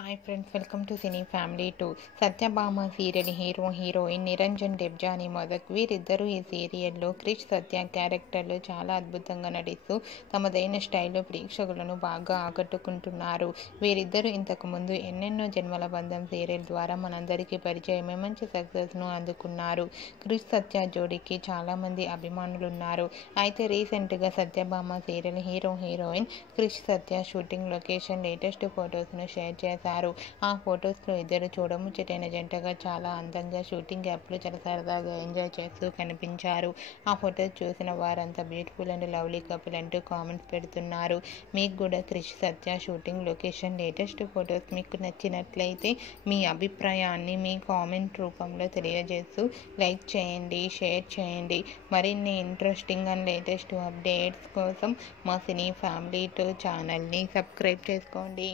Hi friends, welcome to cine family 2. Satyabhama serial heroine Niranjan Debjani Modak వీరిద్దరూ ఈ సీరియల్లో క్రిష్ సత్య క్యారెక్టర్లో చాలా అద్భుతంగా నటిస్తూ తమదైన స్టైల్లో ప్రేక్షకులను బాగా ఆకట్టుకుంటున్నారు. వీరిద్దరూ ఇంతకుముందు ఎన్నెన్నో జన్మల బంధం సీరియల్ ద్వారా మనందరికీ పరిచయమై మంచి సక్సెస్ను అందుకున్నారు. క్రిష్ సత్య జోడీకి చాలామంది అభిమానులున్నారు. అయితే రీసెంట్గా సత్యభామ సీరియల్ హీరోయిన్ క్రిష్ సత్య షూటింగ్ లొకేషన్ లేటెస్ట్ ఫొటోస్ను షేర్ చేశారు. ఆ ఫొటోస్లో ఇద్దరు చూడముచ్చటైన జంటగా చాలా అందంగా షూటింగ్ యాప్లో చాలా సరదాగా ఎంజాయ్ చేస్తూ కనిపించారు. ఆ ఫొటోస్ చూసిన వారంతా బ్యూటిఫుల్ అండ్ లవ్లీ కపుల్ అంటూ కామెంట్స్ పెడుతున్నారు. మీకు కూడా క్రిష్ సత్య షూటింగ్ లొకేషన్ లేటెస్ట్ ఫొటోస్ మీకు నచ్చినట్లయితే మీ అభిప్రాయాన్ని మీ కామెంట్ రూపంలో తెలియజేస్తూ లైక్ చేయండి, షేర్ చేయండి. మరిన్ని ఇంట్రెస్టింగ్ అండ్ లేటెస్ట్ అప్డేట్స్ కోసం మా సినీ ఫ్యామిలీ 2 ఛానల్ని సబ్స్క్రైబ్ చేసుకోండి.